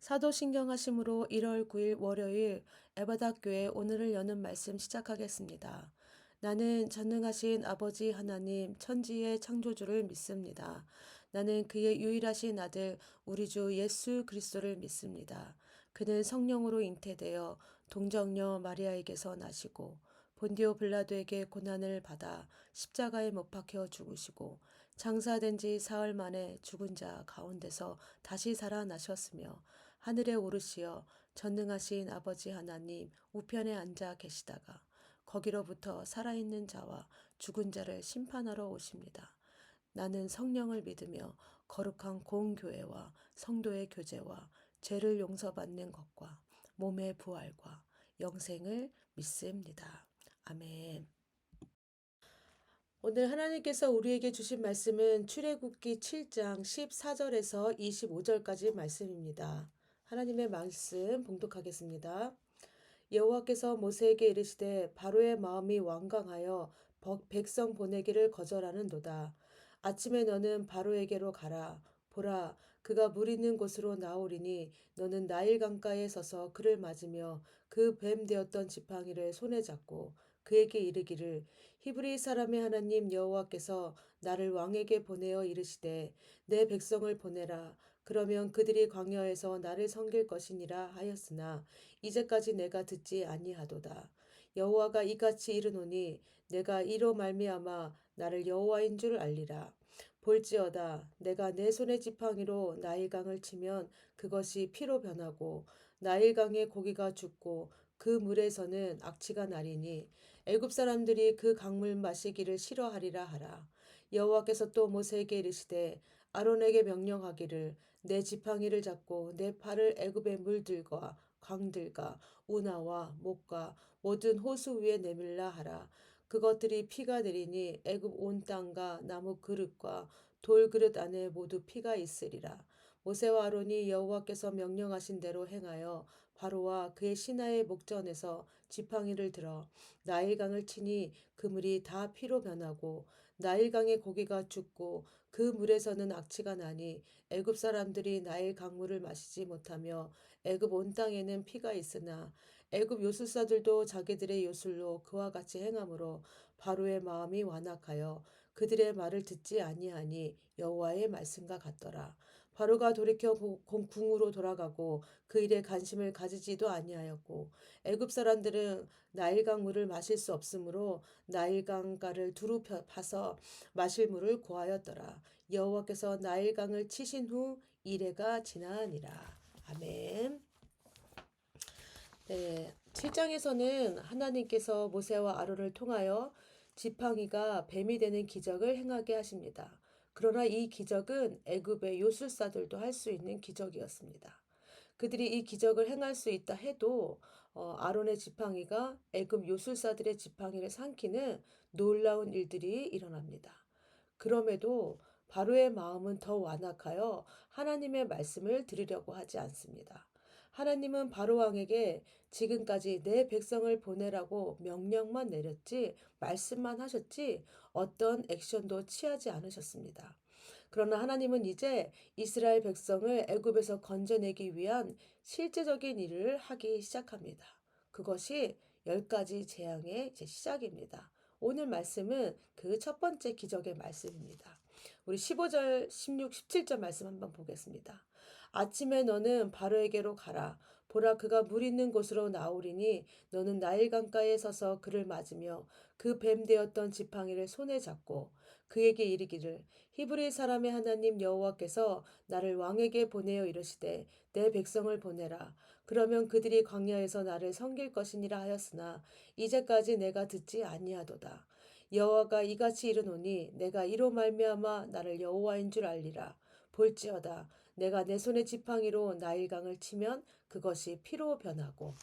사도신경하심으로 1월 9일 월요일 에바다교회 오늘을 여는 말씀 시작하겠습니다. 나는 전능하신 아버지 하나님 천지의 창조주를 믿습니다. 나는 그의 유일하신 아들 우리 주 예수 그리스도를 믿습니다. 그는 성령으로 잉태되어 동정녀 마리아에게서 나시고 본디오 빌라도에게 고난을 받아 십자가에 못 박혀 죽으시고 장사된 지 사흘 만에 죽은 자 가운데서 다시 살아나셨으며 하늘에 오르시어 전능하신 아버지 하나님 우편에 앉아 계시다가 거기로부터 살아있는 자와 죽은 자를 심판하러 오십니다. 나는 성령을 믿으며 거룩한 공교회와 성도의 교제와 죄를 용서받는 것과 몸의 부활과 영생을 믿습니다. 아멘. 오늘 하나님께서 우리에게 주신 말씀은 출애굽기 7장 14절에서 25절까지 말씀입니다. 하나님의 말씀 봉독하겠습니다. 여호와께서 모세에게 이르시되 바로의 마음이 완강하여 백성 보내기를 거절하는도다. 아침에 너는 바로에게로 가라. 보라, 그가 물 있는 곳으로 나오리니 너는 나일 강가에 서서 그를 맞으며 그 뱀 되었던 지팡이를 손에 잡고 그에게 이르기를 히브리 사람의 하나님 여호와께서 나를 왕에게 보내어 이르시되 내 백성을 보내라. 그러면 그들이 광야에서 나를 섬길 것이니라 하였으나 이제까지 내가 듣지 아니하도다. 여호와가 이같이 이르노니 내가 이로 말미암아 나를 여호와인 줄 알리라. 볼지어다 내가 내 손의 지팡이로 나일강을 치면 그것이 피로 변하고 나일강의 고기가 죽고 그 물에서는 악취가 나리니 애굽 사람들이 그 강물 마시기를 싫어하리라 하라. 여호와께서 또 모세에게 이르시되 아론에게 명령하기를 내 지팡이를 잡고 내 팔을 애굽의 물들과 강들과 운하와 목과 모든 호수 위에 내밀라 하라. 그것들이 피가 되리니 애굽 온 땅과 나무 그릇과 돌 그릇 안에 모두 피가 있으리라. 모세와 아론이 여호와께서 명령하신 대로 행하여 바로와 그의 신하의 목전에서 지팡이를 들어 나일강을 치니 그 물이 다 피로 변하고 나일강의 고기가 죽고 그 물에서는 악취가 나니 애굽 사람들이 나일 강물을 마시지 못하며 애굽 온 땅에는 피가 있으나 애굽 요술사들도 자기들의 요술로 그와 같이 행함으로 바로의 마음이 완악하여 그들의 말을 듣지 아니하니 여호와의 말씀과 같더라. 바로가 돌이켜 궁으로 돌아가고 그 일에 관심을 가지지도 아니하였고 애굽 사람들은 나일강 물을 마실 수 없으므로 나일강가를 두루 파서 마실 물을 구하였더라. 여호와께서 나일강을 치신 후 이레가 지나니라. 아멘. 네, 7장에서는 하나님께서 모세와 아론을 통하여 지팡이가 뱀이 되는 기적을 행하게 하십니다. 그러나 이 기적은 애굽의 요술사들도 할 수 있는 기적이었습니다. 그들이 이 기적을 행할 수 있다 해도 아론의 지팡이가 애굽 요술사들의 지팡이를 삼키는 놀라운 일들이 일어납니다. 그럼에도 바로의 마음은 더 완악하여 하나님의 말씀을 들으려고 하지 않습니다. 하나님은 바로 왕에게 지금까지 내 백성을 보내라고 명령만 내렸지 말씀만 하셨지 어떤 액션도 취하지 않으셨습니다. 그러나 하나님은 이제 이스라엘 백성을 애굽에서 건져내기 위한 실제적인 일을 하기 시작합니다. 그것이 10가지 재앙의 시작입니다. 오늘 말씀은 그 첫 번째 기적의 말씀입니다. 우리 15절, 16, 17절 말씀 한번 보겠습니다. 아침에 너는 바로에게로 가라. 보라 그가 물 있는 곳으로 나오리니 너는 나일 강가에 서서 그를 맞으며 그 뱀 되었던 지팡이를 손에 잡고 그에게 이르기를 히브리 사람의 하나님 여호와께서 나를 왕에게 보내어 이르시되 내 백성을 보내라. 그러면 그들이 광야에서 나를 섬길 것이니라 하였으나 이제까지 내가 듣지 아니하도다. 여호와가 이같이 이르노니 내가 이로 말미암아 나를 여호와인 줄 알리라. 볼지어다 내가 내 손의 지팡이로 나일강을 치면 그것이 피로 변하고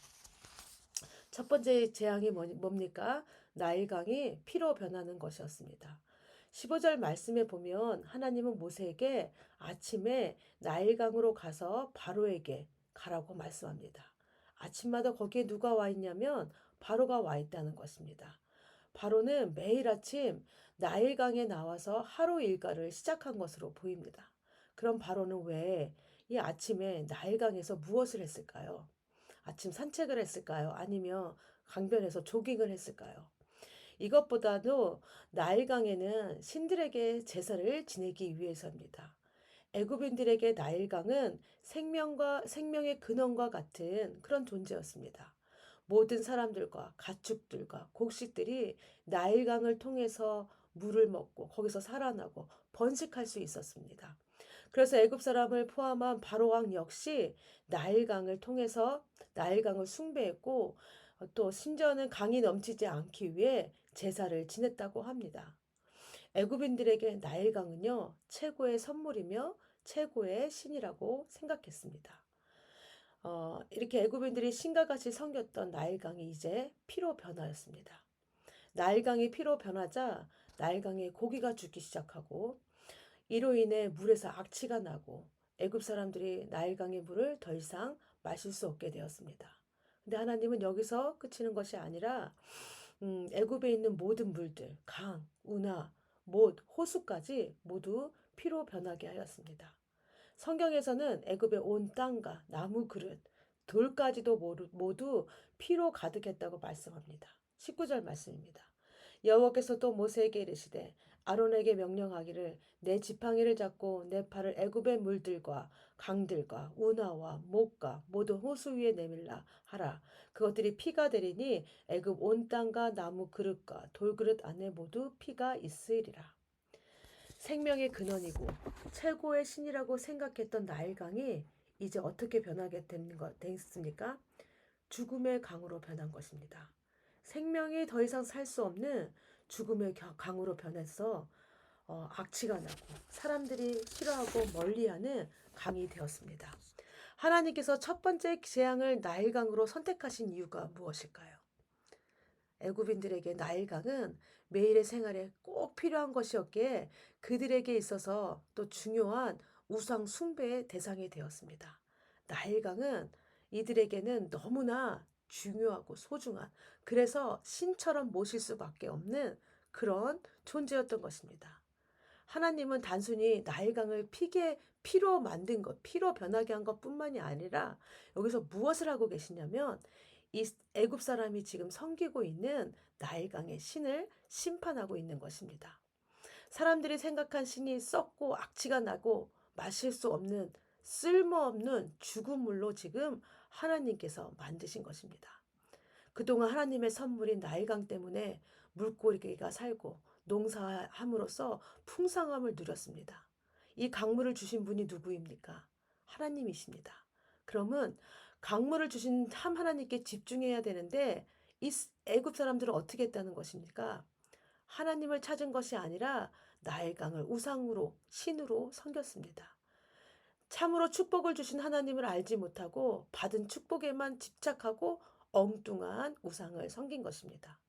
첫 번째 재앙이 뭡니까? 나일강이 피로 변하는 것이었습니다. 15절 말씀에 보면 하나님은 모세에게 아침에 나일강으로 가서 바로에게 가라고 말씀합니다. 아침마다 거기에 누가 와 있냐면 바로가 와 있다는 것입니다. 바로는 매일 아침 나일강에 나와서 하루 일과를 시작한 것으로 보입니다. 그럼 바로는 왜 이 아침에 나일강에서 무엇을 했을까요? 아침 산책을 했을까요? 아니면 강변에서 조깅을 했을까요? 이것보다도 나일강에는 신들에게 제사를 지내기 위해서입니다. 애굽인들에게 나일강은 생명의 근원과 같은 그런 존재였습니다. 모든 사람들과 가축들과 곡식들이 나일강을 통해서 물을 먹고 거기서 살아나고 번식할 수 있었습니다. 그래서 애굽 사람을 포함한 바로 왕 역시 나일강을 통해서 나일강을 숭배했고 또 심지어는 강이 넘치지 않기 위해 제사를 지냈다고 합니다. 애굽인들에게 나일강은요, 최고의 선물이며 최고의 신이라고 생각했습니다. 이렇게 애굽인들이 신과 같이 섬겼던 나일강이 이제 피로 변하였습니다. 나일강이 피로 변하자 나일강에 고기가 죽기 시작하고 이로 인해 물에서 악취가 나고 애굽 사람들이 나일강의 물을 더 이상 마실 수 없게 되었습니다. 근데 하나님은 여기서 그치는 것이 아니라 애굽에 있는 모든 물들, 강, 운하, 못, 호수까지 모두 피로 변하게 하였습니다. 성경에서는 애굽의 온 땅과 나무 그릇, 돌까지도 모두 피로 가득했다고 말씀합니다. 19절 말씀입니다. 여호와께서 또 모세에게 이르시되 아론에게 명령하기를 내 지팡이를 잡고 내 팔을 애굽의 물들과 강들과 운하와 목과 모든 호수 위에 내밀라 하라. 그것들이 피가 되리니 애굽 온 땅과 나무 그릇과 돌그릇 안에 모두 피가 있으리라. 생명의 근원이고 최고의 신이라고 생각했던 나일강이 이제 어떻게 변하게 됐습니까? 죽음의 강으로 변한 것입니다. 생명이 더 이상 살 수 없는 죽음의 강으로 변해서 악취가 나고 사람들이 싫어하고 멀리하는 강이 되었습니다. 하나님께서 첫 번째 재앙을 나일강으로 선택하신 이유가 무엇일까요? 애굽인들에게 나일강은 매일의 생활에 꼭 필요한 것이었기에 그들에게 있어서 또 중요한 우상 숭배의 대상이 되었습니다. 나일강은 이들에게는 너무나 중요하고 소중한, 그래서 신처럼 모실 수밖에 없는 그런 존재였던 것입니다. 하나님은 단순히 나일강을 피로 만든 것, 피로 변하게 한 것뿐만이 아니라 여기서 무엇을 하고 계시냐면 이 애굽 사람이 지금 섬기고 있는 나일강의 신을 심판하고 있는 것입니다. 사람들이 생각한 신이 썩고 악취가 나고 마실 수 없는 쓸모없는 죽은 물로 지금 하나님께서 만드신 것입니다. 그동안 하나님의 선물인 나일강 때문에 물고기가 살고 농사함으로써 풍성함을 누렸습니다. 이 강물을 주신 분이 누구입니까? 하나님이십니다. 그러면 강물을 주신 하나님께 집중해야 되는데 이 애굽 사람들은 어떻게 했다는 것입니까? 하나님을 찾은 것이 아니라 나일강을 우상으로 신으로 섬겼습니다. 참으로 축복을 주신 하나님을 알지 못하고 받은 축복에만 집착하고 엉뚱한 우상을 섬긴 것입니다.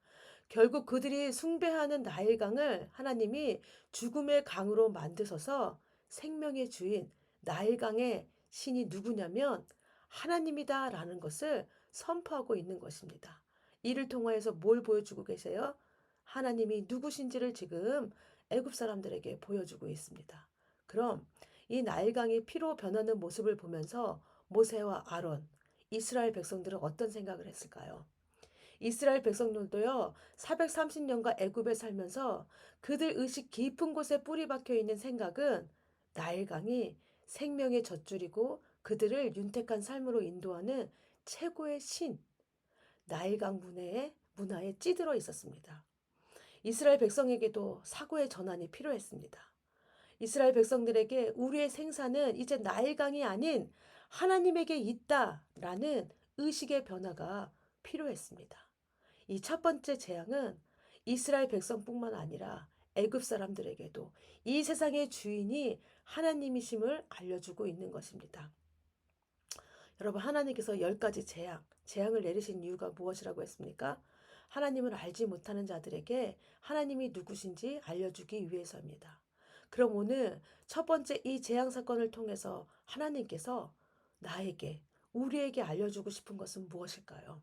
결국 그들이 숭배하는 나일강을 하나님이 죽음의 강으로 만드셔서 생명의 주인 나일강의 신이 누구냐면 하나님이다라는 것을 선포하고 있는 것입니다. 이를 통하여서 뭘 보여주고 계세요? 하나님이 누구신지를 지금 애굽 사람들에게 보여주고 있습니다. 그럼 이 나일강이 피로 변하는 모습을 보면서 모세와 아론, 이스라엘 백성들은 어떤 생각을 했을까요? 이스라엘 백성들도요, 430년간 애굽에 살면서 그들 의식 깊은 곳에 뿌리 박혀 있는 생각은 나일강이 생명의 젖줄이고 그들을 윤택한 삶으로 인도하는 최고의 신, 나일강 문화에 찌들어 있었습니다. 이스라엘 백성에게도 사고의 전환이 필요했습니다. 이스라엘 백성들에게 우리의 생사는 이제 나일강이 아닌 하나님에게 있다라는 의식의 변화가 필요했습니다. 이 첫 번째 재앙은 이스라엘 백성뿐만 아니라 애굽 사람들에게도 이 세상의 주인이 하나님이심을 알려주고 있는 것입니다. 여러분, 하나님께서 10가지 재앙을 내리신 이유가 무엇이라고 했습니까? 하나님을 알지 못하는 자들에게 하나님이 누구신지 알려주기 위해서입니다. 그럼 오늘 첫 번째 이 재앙 사건을 통해서 하나님께서 나에게, 우리에게 알려주고 싶은 것은 무엇일까요?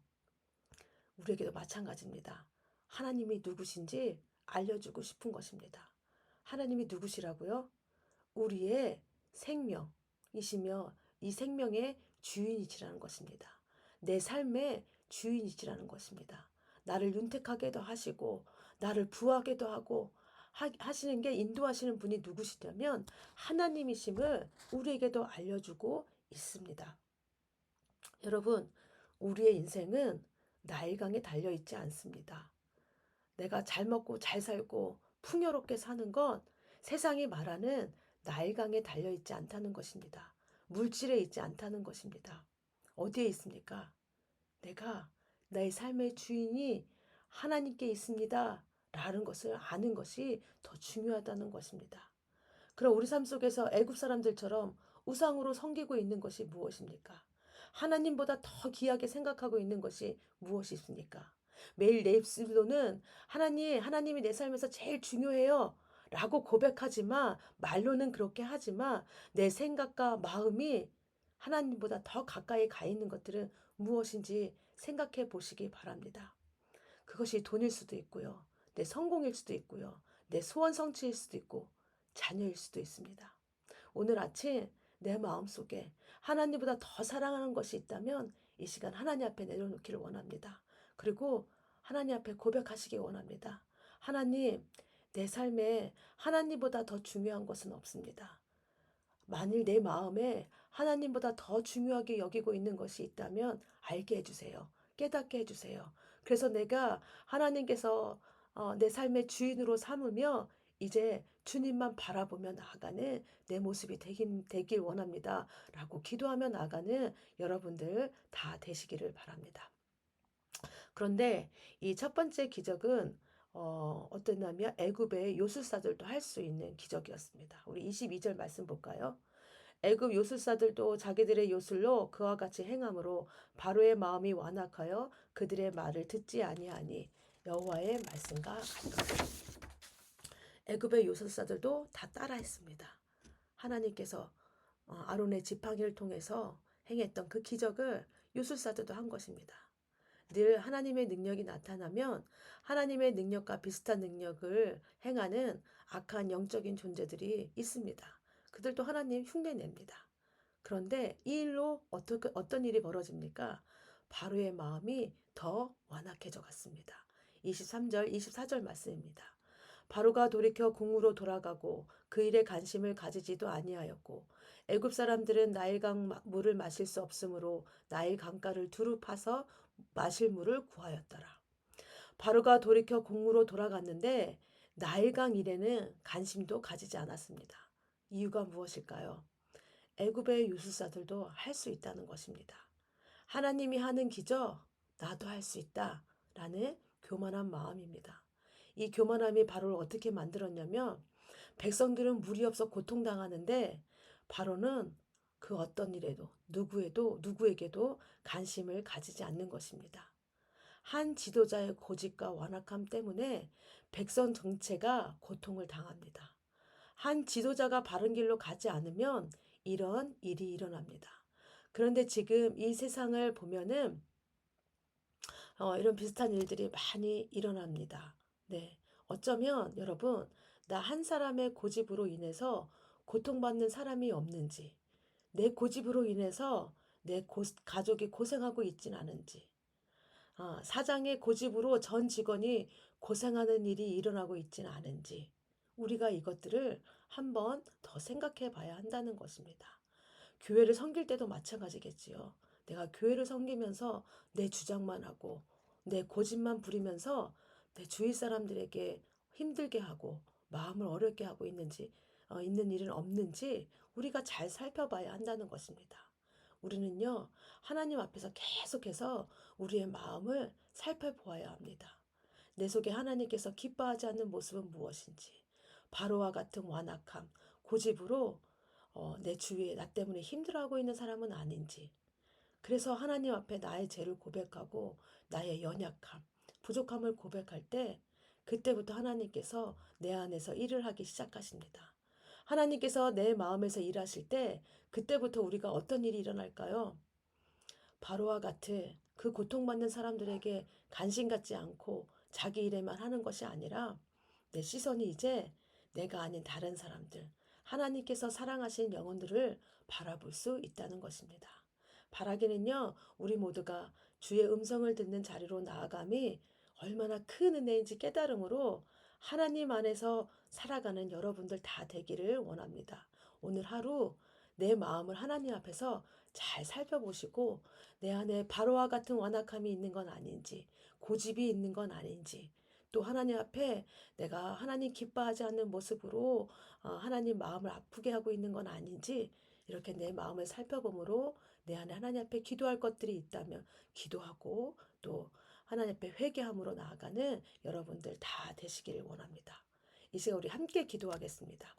우리에게도 마찬가지입니다. 하나님이 누구신지 알려주고 싶은 것입니다. 하나님이 누구시라고요? 우리의 생명이시며 이 생명의 주인이시라는 것입니다. 내 삶의 주인이시라는 것입니다. 나를 윤택하게도 하시고 나를 부하게도 하고 하시는 게 인도하시는 분이 누구시냐면 하나님이심을 우리에게도 알려주고 있습니다. 여러분, 우리의 인생은 나일강에 달려있지 않습니다. 내가 잘 먹고 잘 살고 풍요롭게 사는 건 세상이 말하는 나일강에 달려있지 않다는 것입니다. 물질에 있지 않다는 것입니다. 어디에 있습니까? 내가 나의 삶의 주인이 하나님께 있습니다. 라는 것을 아는 것이 더 중요하다는 것입니다. 그럼 우리 삶 속에서 애굽 사람들처럼 우상으로 섬기고 있는 것이 무엇입니까? 하나님보다 더 귀하게 생각하고 있는 것이 무엇이 있습니까? 매일 내 입술로는 하나님이 내 삶에서 제일 중요해요. 라고 고백하지만, 말로는 그렇게 하지만, 내 생각과 마음이 하나님보다 더 가까이 가 있는 것들은 무엇인지 생각해 보시기 바랍니다. 그것이 돈일 수도 있고요. 내 성공일 수도 있고요. 내 소원 성취일 수도 있고, 자녀일 수도 있습니다. 오늘 아침 내 마음속에 하나님보다 더 사랑하는 것이 있다면 이 시간 하나님 앞에 내려놓기를 원합니다. 그리고 하나님 앞에 고백하시기 원합니다. 하나님, 내 삶에 하나님보다 더 중요한 것은 없습니다. 만일 내 마음에 하나님보다 더 중요하게 여기고 있는 것이 있다면 알게 해주세요. 깨닫게 해주세요. 그래서 내가 하나님께서 내 삶의 주인으로 삼으며 이제 주님만 바라보며 나아가는 내 모습이 되길 원합니다. 라고 기도하며 나아가는 여러분들 다 되시기를 바랍니다. 그런데 이 첫 번째 기적은 어떠냐면 애굽의 요술사들도 할 수 있는 기적이었습니다. 우리 22절 말씀 볼까요? 애굽 요술사들도 자기들의 요술로 그와 같이 행함으로 바로의 마음이 완악하여 그들의 말을 듣지 아니하니 여호와의 말씀과 같더라. 애굽의 요술사들도 다 따라했습니다. 하나님께서 아론의 지팡이를 통해서 행했던 그 기적을 요술사들도 한 것입니다. 늘 하나님의 능력이 나타나면 하나님의 능력과 비슷한 능력을 행하는 악한 영적인 존재들이 있습니다. 그들도 하나님 흉내냅니다. 그런데 이 일로 어떤 일이 벌어집니까? 바로의 마음이 더 완악해져 갔습니다. 23절, 24절 말씀입니다. 바로가 돌이켜 궁으로 돌아가고 그 일에 관심을 가지지도 아니하였고 애굽 사람들은 나일강 물을 마실 수 없으므로 나일 강가를 두루 파서 마실 물을 구하였더라. 바로가 돌이켜 궁으로 돌아갔는데 나일강 일에는 관심도 가지지 않았습니다. 이유가 무엇일까요? 애굽의 요술사들도 할 수 있다는 것입니다. 하나님이 하는 기적 나도 할 수 있다라는 교만한 마음입니다. 이 교만함이 바로를 어떻게 만들었냐면 백성들은 물이 없어 고통당하는데 바로는 그 어떤 일에도 누구에게도 관심을 가지지 않는 것입니다. 한 지도자의 고집과 완악함 때문에 백성 전체가 고통을 당합니다. 한 지도자가 바른 길로 가지 않으면 이런 일이 일어납니다. 그런데 지금 이 세상을 보면은 이런 비슷한 일들이 많이 일어납니다. 네. 어쩌면 여러분, 나 한 사람의 고집으로 인해서 고통받는 사람이 없는지, 내 고집으로 인해서 내 가족이 고생하고 있진 않은지, 사장의 고집으로 전 직원이 고생하는 일이 일어나고 있지는 않은지, 우리가 이것들을 한번 더 생각해 봐야 한다는 것입니다. 교회를 섬길 때도 마찬가지겠지요. 내가 교회를 섬기면서 내 주장만 하고 내 고집만 부리면서 내 주위 사람들에게 힘들게 하고 마음을 어렵게 하고 있는 일은 없는지 우리가 잘 살펴봐야 한다는 것입니다. 우리는요, 하나님 앞에서 계속해서 우리의 마음을 살펴보아야 합니다. 내 속에 하나님께서 기뻐하지 않는 모습은 무엇인지, 바로와 같은 완악함, 고집으로 내 주위에 나 때문에 힘들어하고 있는 사람은 아닌지, 그래서 하나님 앞에 나의 죄를 고백하고 나의 연약함, 부족함을 고백할 때 그때부터 하나님께서 내 안에서 일을 하기 시작하십니다. 하나님께서 내 마음에서 일하실 때 그때부터 우리가 어떤 일이 일어날까요? 바로와 같은 그 고통받는 사람들에게 관심 갖지 않고 자기 일에만 하는 것이 아니라 내 시선이 이제 내가 아닌 다른 사람들, 하나님께서 사랑하신 영혼들을 바라볼 수 있다는 것입니다. 바라기는요, 우리 모두가 주의 음성을 듣는 자리로 나아감이 얼마나 큰 은혜인지 깨달음으로 하나님 안에서 살아가는 여러분들 다 되기를 원합니다. 오늘 하루 내 마음을 하나님 앞에서 잘 살펴보시고 내 안에 바로와 같은 완악함이 있는 건 아닌지, 고집이 있는 건 아닌지, 또 하나님 앞에 내가 하나님 기뻐하지 않는 모습으로 하나님 마음을 아프게 하고 있는 건 아닌지 이렇게 내 마음을 살펴보므로 내 안에 하나님 앞에 기도할 것들이 있다면 기도하고 또 하나님 앞에 회개함으로 나아가는 여러분들 다 되시기를 원합니다. 이 시간 우리 함께 기도하겠습니다.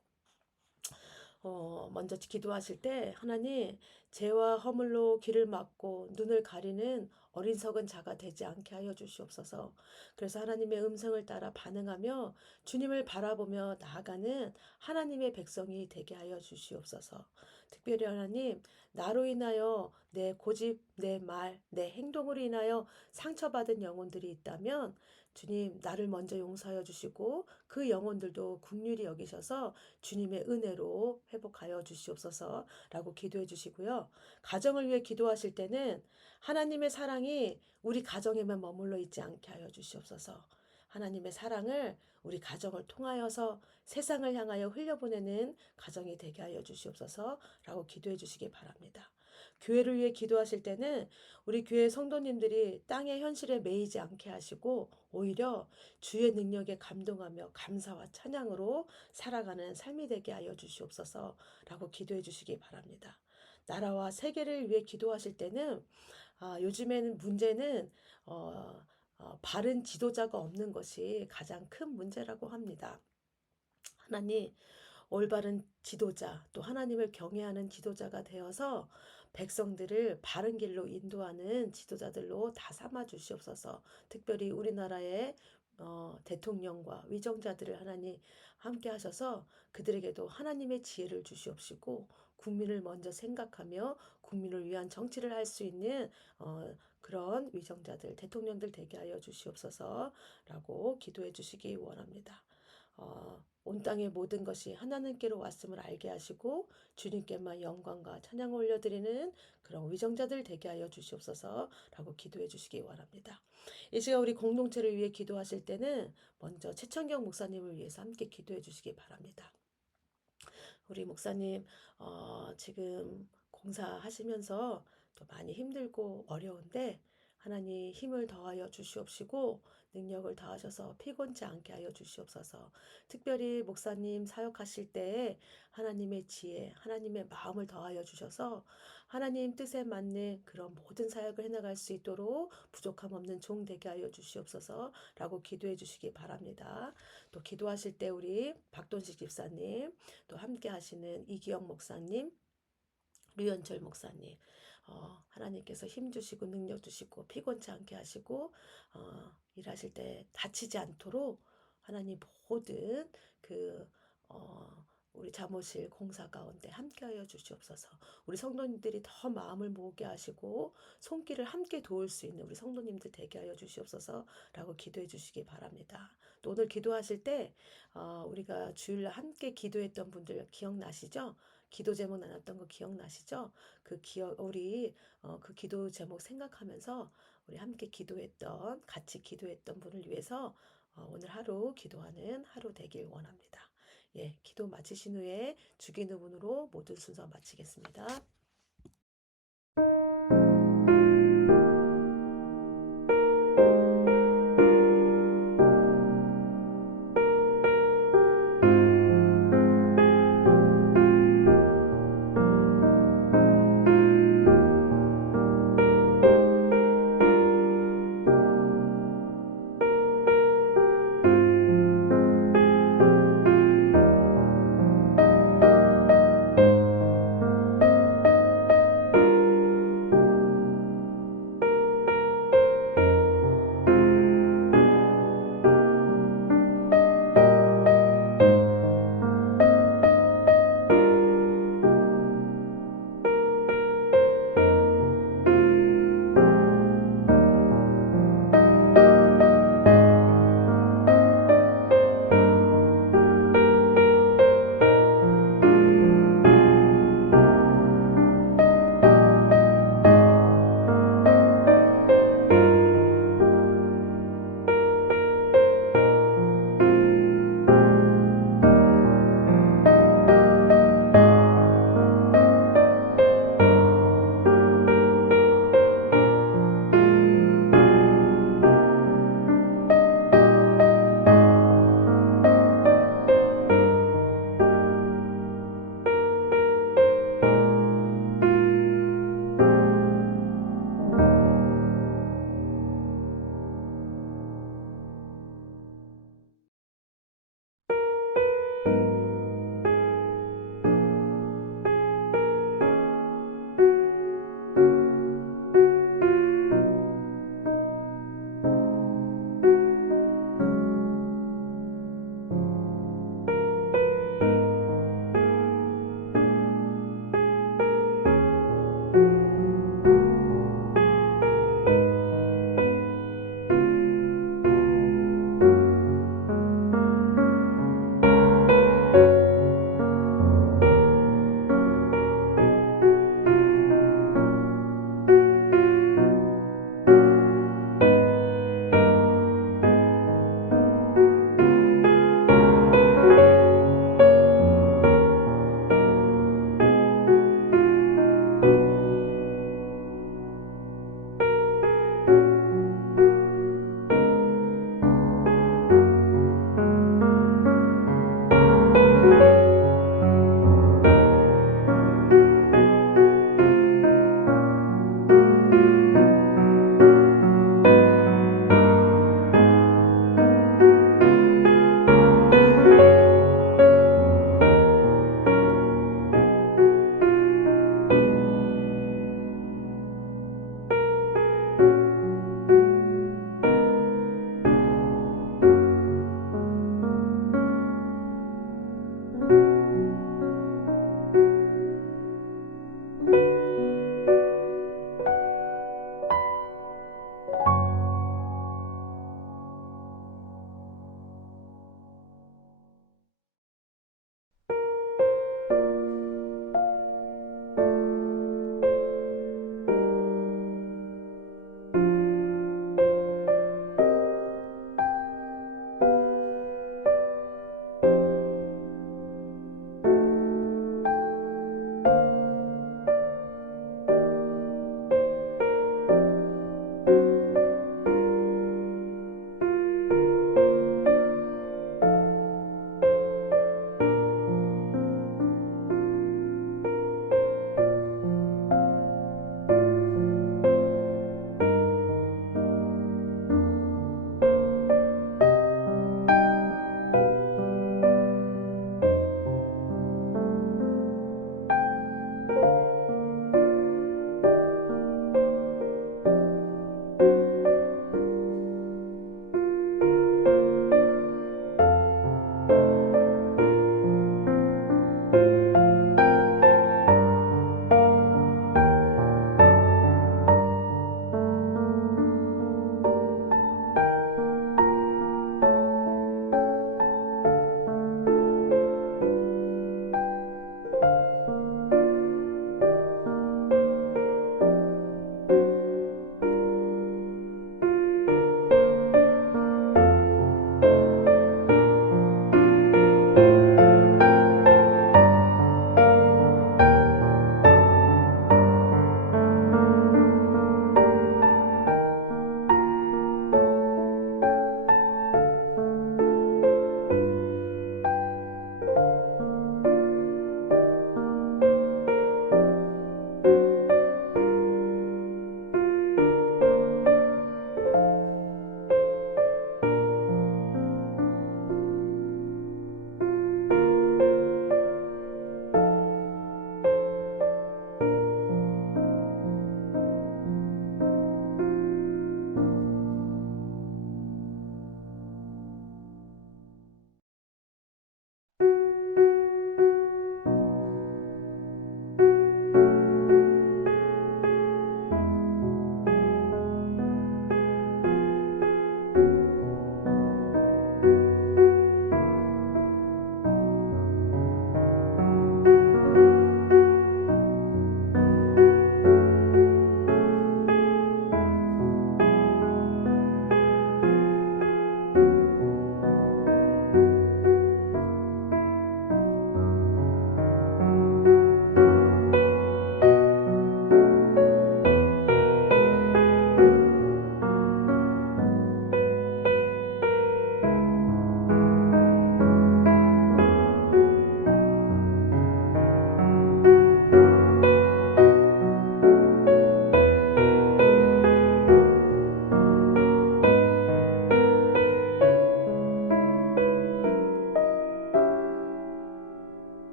먼저 기도하실 때 하나님 죄와 허물로 길을 막고 눈을 가리는 어린석은 자가 되지 않게 하여 주시옵소서. 그래서 하나님의 음성을 따라 반응하며 주님을 바라보며 나아가는 하나님의 백성이 되게 하여 주시옵소서. 특별히 하나님 나로 인하여 내 고집, 내 말, 내 행동으로 인하여 상처받은 영혼들이 있다면 주님 나를 먼저 용서하여 주시고 그 영혼들도 긍휼히 여기셔서 주님의 은혜로 회복하여 주시옵소서라고 기도해 주시고요. 가정을 위해 기도하실 때는 하나님의 사랑이 우리 가정에만 머물러 있지 않게 하여 주시옵소서. 하나님의 사랑을 우리 가정을 통하여서 세상을 향하여 흘려보내는 가정이 되게 하여 주시옵소서라고 기도해 주시기 바랍니다. 교회를 위해 기도하실 때는 우리 교회 성도님들이 땅의 현실에 매이지 않게 하시고 오히려 주의 능력에 감동하며 감사와 찬양으로 살아가는 삶이 되게 하여 주시옵소서라고 기도해 주시기 바랍니다. 나라와 세계를 위해 기도하실 때는 요즘에는 문제는 바른 지도자가 없는 것이 가장 큰 문제라고 합니다. 하나님 올바른 지도자, 또 하나님을 경외하는 지도자가 되어서 백성들을 바른 길로 인도하는 지도자들로 다 삼아 주시옵소서. 특별히 우리나라의 대통령과 위정자들을 하나님 함께 하셔서 그들에게도 하나님의 지혜를 주시옵시고 국민을 먼저 생각하며 국민을 위한 정치를 할 수 있는 그런 위정자들, 대통령들 되게 하여 주시옵소서라고 기도해 주시기 원합니다. 온 땅의 모든 것이 하나님께로 왔음을 알게 하시고 주님께만 영광과 찬양을 올려드리는 그런 위정자들 되게 하여 주시옵소서라고 기도해 주시기 바랍니다. 이 시간 우리 공동체를 위해 기도하실 때는 먼저 최천경 목사님을 위해서 함께 기도해 주시기 바랍니다. 우리 목사님 지금 공사하시면서 또 많이 힘들고 어려운데 하나님 힘을 더하여 주시옵시고 능력을 더하셔서 피곤치 않게 하여 주시옵소서. 특별히 목사님 사역하실 때에 하나님의 지혜, 하나님의 마음을 더하여 주셔서 하나님 뜻에 맞는 그런 모든 사역을 해나갈 수 있도록 부족함 없는 종 되게 하여 주시옵소서라고 기도해 주시기 바랍니다. 또 기도하실 때 우리 박돈식 집사님, 또 함께 하시는 이기영 목사님, 류현철 목사님, 하나님께서 힘 주시고 능력 주시고 피곤치 않게 하시고 일하실 때 다치지 않도록 하나님 모든 그 우리 사무실 공사 가운데 함께하여 주시옵소서. 우리 성도님들이 더 마음을 모으게 하시고 손길을 함께 도울 수 있는 우리 성도님들 되게 하여 주시옵소서라고 기도해 주시기 바랍니다. 또 오늘 기도하실 때 우리가 주일날 함께 기도했던 분들 기억나시죠? 기도 제목 나눴던 거 기억나시죠? 우리 그 기도 제목 생각하면서 우리 함께 기도했던 같이 기도했던 분을 위해서 오늘 하루 기도하는 하루 되길 원합니다. 예, 기도 마치신 후에 주기도문으로 모든 순서 마치겠습니다.